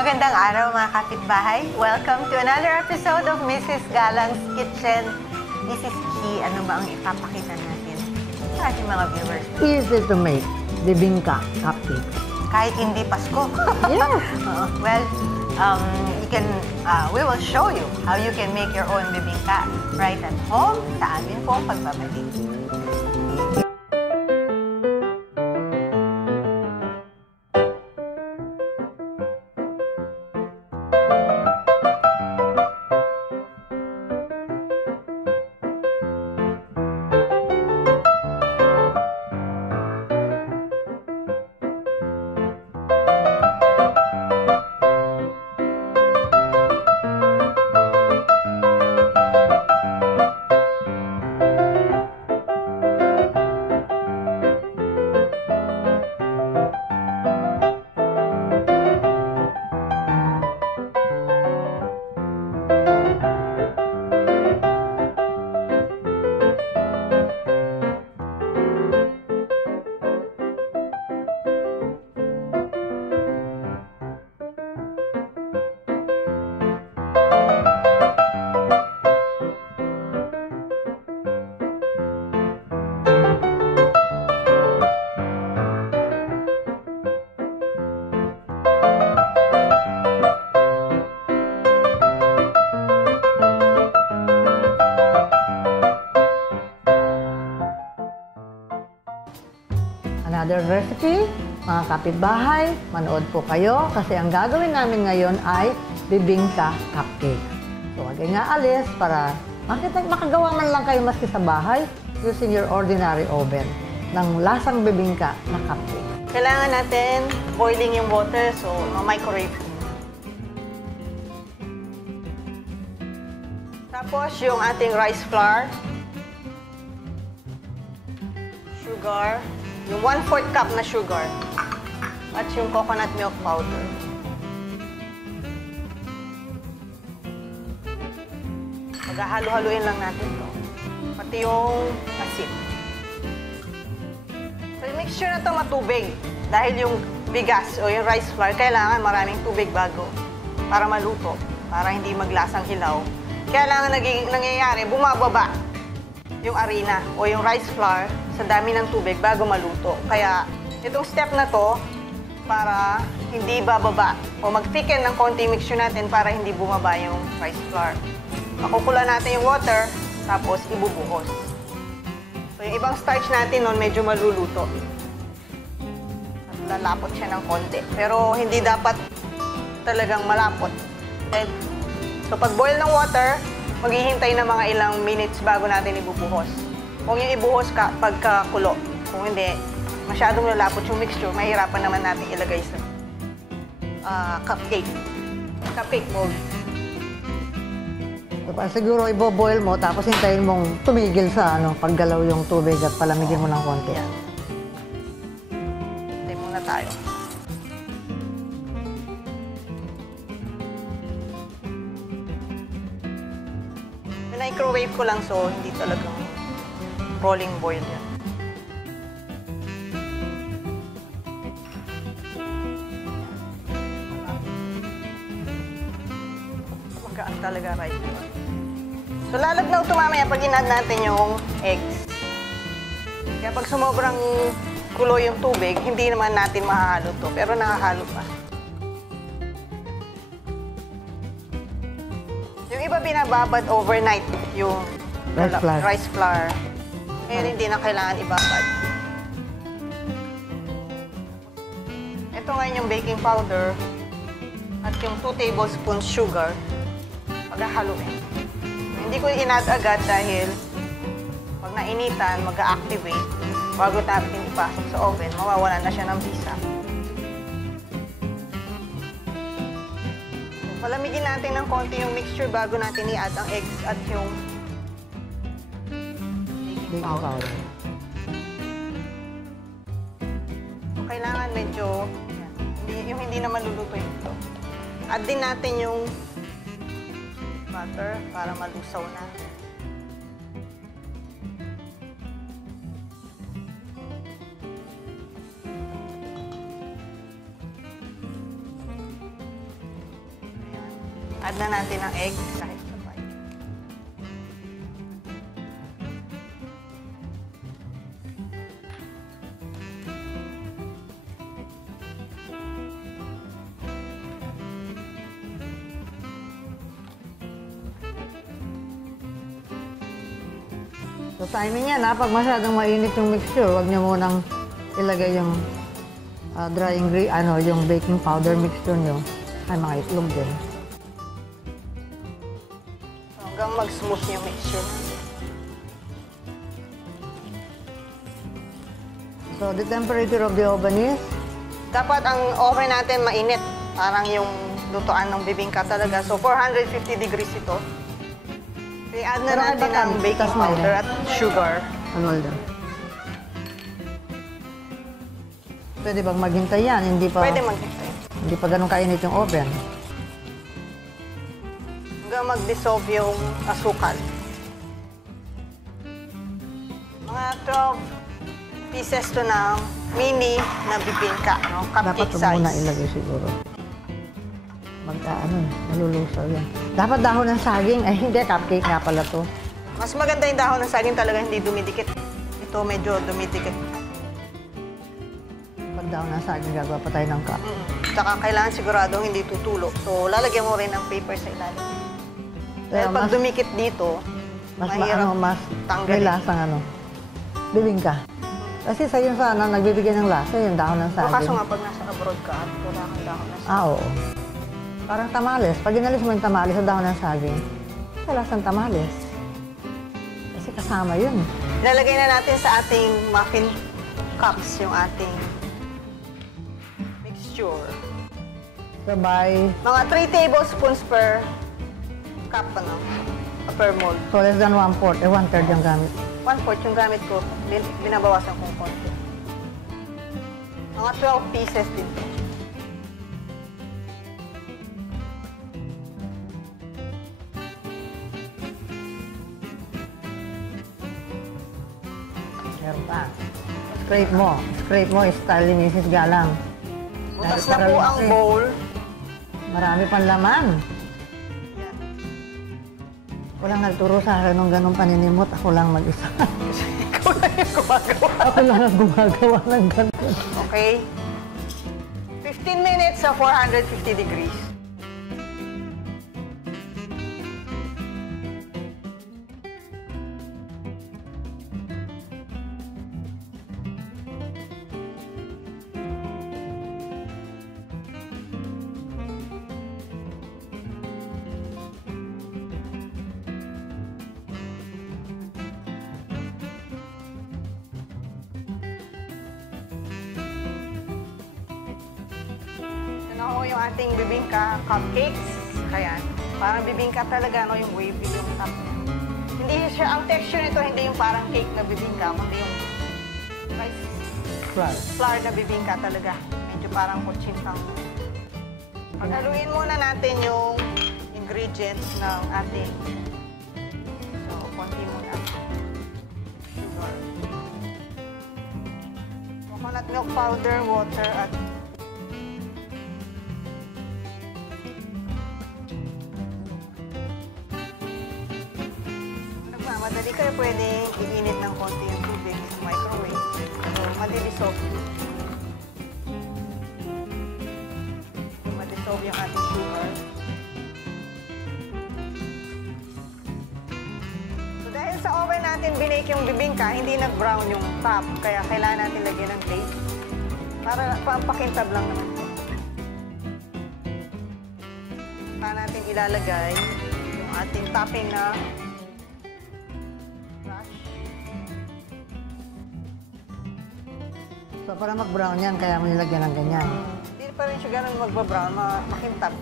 Magandang araw mga kapitbahay. Welcome to another episode of Mrs. Galang's Kitchen. This is Chi. Ano ba ang ipapakita natin sa ating mga viewers? Easy to make, bibingka cupcake. Kahit hindi Pasko. Yeah. Well, we will show you how you can make your own bibingka right at home sa amin pong pagbabalik. Another recipe, mga kapitbahay, manood po kayo kasi ang gagawin namin ngayon ay bibingka cupcake. So, huwag kayo nga alis para makagawa man lang kayo maski sa bahay using your ordinary oven ng lasang bibingka na cupcake. Kailangan natin boiling yung water, so microwave. Tapos yung ating rice flour, sugar, yung 1/4 cup na sugar, at yung coconut milk powder. Maghahalo-haluin lang natin to. Pati yung asin. So yung mixture na to matubig. Dahil yung bigas o yung rice flour, kailangan maraming tubig bago para maluto, para hindi maglasang hilaw. Kailangan nangyayari, bumababa yung harina o yung rice flour sa dami ng tubig bago maluto. Kaya itong step na to, para hindi bababa o mag-thicken ng konti yung mixture natin para hindi bumaba yung rice flour. Makukulan natin yung water, tapos ibubuhos. So yung ibang starch natin nun medyo maluluto. At lalapot siya ng konti. Pero hindi dapat talagang malapot. So pag boil ng water, maghihintay na mga ilang minutes bago natin ibubuhos. Kung yung ibuhos ka pagkakulo. Kung hindi, masyadong lalapot yung mixture, mahirapan naman natin ilagay sa cupcake mold. So, siguro ibo-boil mo tapos hintayin mong tumigil sa paggalaw yung tubig at palamigin mo ng konti. Yan. Hintay muna tayo. Microwave ko lang, so hindi talagang rolling boil yan. Magaan talaga right now. So lalagnaw ito mamaya pag in-add natin yung eggs. Kaya pag sumobrang kulo yung tubig, hindi naman natin mahahalo to, pero nakahalo pa. Yung iba binababad overnight yung rice flour. Ngayon hindi na kailangan ibabad. Ito ngayon yung baking powder at yung 2 tablespoons sugar. Paghahaluin. Hindi ko in-add agad dahil pag nainitan, mag-activate. Bago natin ipasok sa oven, mawawala na siya ng bisa. Palamigin natin ng konti yung mixture bago natin i-add ang eggs at yung baking powder. So, kailangan medyo, yung hindi na maluluto ito. Add din natin yung butter para malusaw na. Add na natin ang egg kahit sabay. So timing yan ha, pag masyadong mainit yung mixture, huwag niyo munang ilagay yung yung baking powder mixture niyo. Ay, mga itlog din. So, hanggang mag-smooth yung mixture. So the temperature of the oven is? Dapat ang oven natin mainit. Parang yung lutuan ng bibingka talaga. So 450 degrees ito. I-add na Pero natin iba ang ka, baking tas mainit. powder at sugar. Ano lang? Pwede bang maghintay yan? Pwede maghintay. Hindi pa ganun kainit yung oven. Hanggang mag-dissolve yung asukal. Mga 12 pieces to ng mini na bibingka, no? Dapat Cupcake ito size. muna ilagay siguro. Nalulusaw yan. Dapat dahon ng saging. Ay, hindi. Cupcake nga pala to. Mas maganda yung dahon ng saging talaga hindi dumidikit. Ito medyo dumidikit. Pag dahon ng saging, gagawa pa tayo ng cup. Tsaka kailangan siguradong hindi tutulo. So, lalagyan mo rin ng paper sa ilalim. Dahil Kaya pag mas- dumikit dito, Mas mahirap may tanggalin. lasang bibingka. Kasi sa yun sana, nagbibigay ng lasa yung dahon ng Pero saging. kaso nga pag nasa abroad ka at wala kang dahon ng saging. Oo. Parang tamales. Pag inalis mo yung tamales sa dahon ng saging, sa lasang tamales. Kasi kasama yun. Ilalagay na natin sa ating muffin cups yung ating mixture. So by, Mga 3 tablespoons per cup, per mold. so less than 1/4, 1/3 yung gamit. 1/4 yung gamit ko, binabawasan kong konti. Mga 12 pieces din to. Meron pa. Scrape mo. Scrape mo, style ni Mrs. Galang. Butas Dahil na para po lumaki. ang bowl. Marami pang laman. Yan. Walang nagturo sa akin ng ganong paninimot. Ako lang mag-isa. Ikaw na yung gumagawa. Ako lang ang gumagawa ng ganon. Okay? 15 minutes sa 450 degrees. Ano yung ating bibingka cupcakes. Ayan. Parang bibingka talaga, no, yung wavy yung top niya. Hindi siya, ang texture nito, hindi yung parang cake na bibingka, kundi yung rice flour na bibingka talaga. Medyo parang kutsintang. Paghaluin muna natin yung ingredients ng ating. So, konti muna. Sugar. Coconut milk powder, water, at madali kayo pwedeng iinit ng konti yung tubig sa microwave. So, madidissolve. Madissolve yung ating sugar. So, dahil sa oven natin binake yung bibingka, hindi nag-brown yung top. Kaya kailangan natin lagyan ng tape. Para pampakintab lang naman ito. Saka natin ilalagay yung ating topping na So, para mag-brown yan, kaya mo nilagyan ng ganyan. Hindi pa rin siya ganun magbabrown, makintab.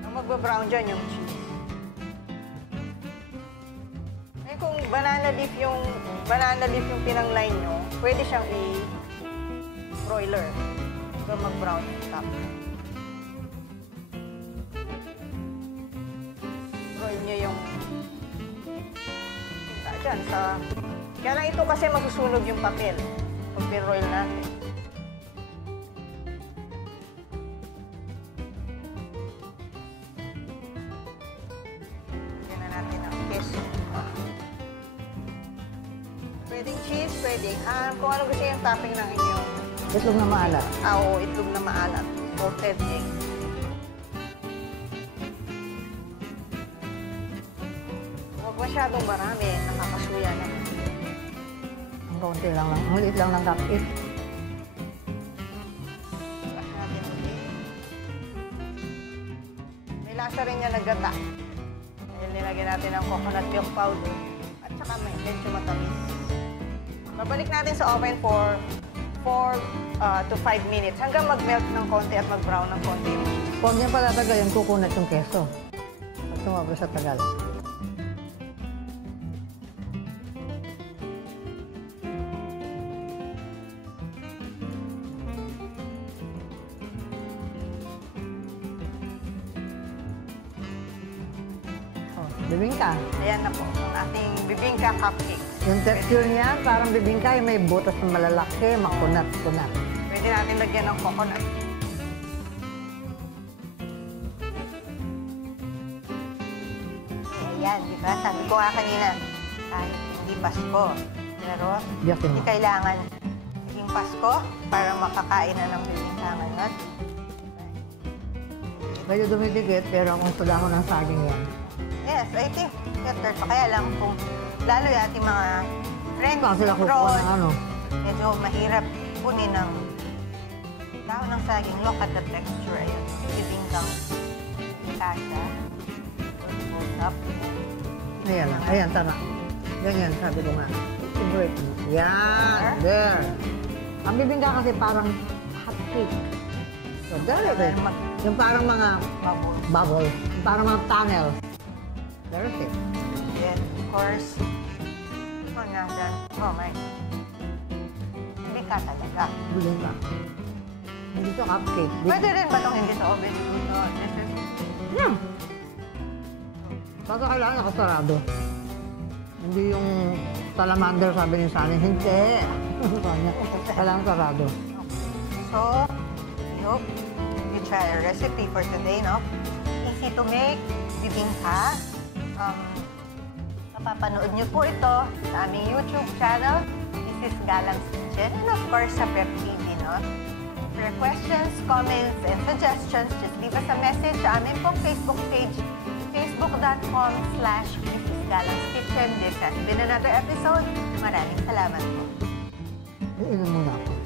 Ang magbabrown dyan yung cheese. Eh, kung banana leaf yung pinang-line nyo, pwede siyang i-broiler. Hanggang mag-brown yung top. Broil nyo yung dyan sa. Kaya lang ito kasi masusunog yung papel pag pinroil natin. natin ng queso. Pwedeng cheese, pwedeng ham. Kung ano gusto yung topping ng inyong Itlog na maalat. o itlog na maalat. Salted egg. Huwag masyadong marami. Nakakasuya naman. Ang kaunti lang lang. Ang liit lang ng cupcake. Brush natin ulit. May lasa rin niya na gata. Dahil nilagyan natin ng coconut milk powder. At saka medyo matamis. Babalik natin sa oven for 4 to 5 minutes hanggang mag-melt ng konti at mag-brown ng konti. Huwag niya pala tagalin, kukunat yung keso. Pag tumabos sa tagal. Oh, bibingka. Ayan na po, ang ating bibingka cupcake. Yung texture niya, parang bibingka, yung may butas na malalaki, makunat-kunat. Pwede natin lagyan ng coconut. Ayan, di ba? Sabi ko nga kanina, kahit hindi Pasko, pero Biyakin hindi mo. kailangan maging Pasko para makakain na ng bibingka ngayon. Medyo dumidikit, pero kung sa dahon ng saging yan. Yes, I think better pa. Kaya lang kung lalo yung ating mga friends Baka sila kukuha abroad, ng ano. medyo mahirap kunin ng dahon ng saging. Look at the texture. Ayun, bibingkang kasha. Goes up. Ayan, ayan, tama. Ganyan, sabi ko nga. I-break mo. Yan, there. Ang bibingka kasi parang hot cake. So, there it is. Yung parang mga Bubble. bubble. Yung parang mga tunnels. There it is. Then, of course, oh, nandyan. Oh, my. Hindi ka talaga. Bibingka. Hindi ito cupcake. Pwede rin ba itong hindi sa oven? No, this is... Yeah. Kaso kailangan nakasarado. Hindi yung salamander sabi ni Sunny. Hindi. Kailangan sarado. So, we hope you try a recipe for today, no? Easy to make, bibingka. Mapapanood niyo po ito sa aming YouTube channel, This is Galang's Kitchen, and of course sa Prep TV, no? For your questions, comments, and suggestions, just leave us a message sa aming pong Facebook page, facebook.com/thisisgalangskitchen. This has been another episode. Maraming salamat po. Iinom muna ako.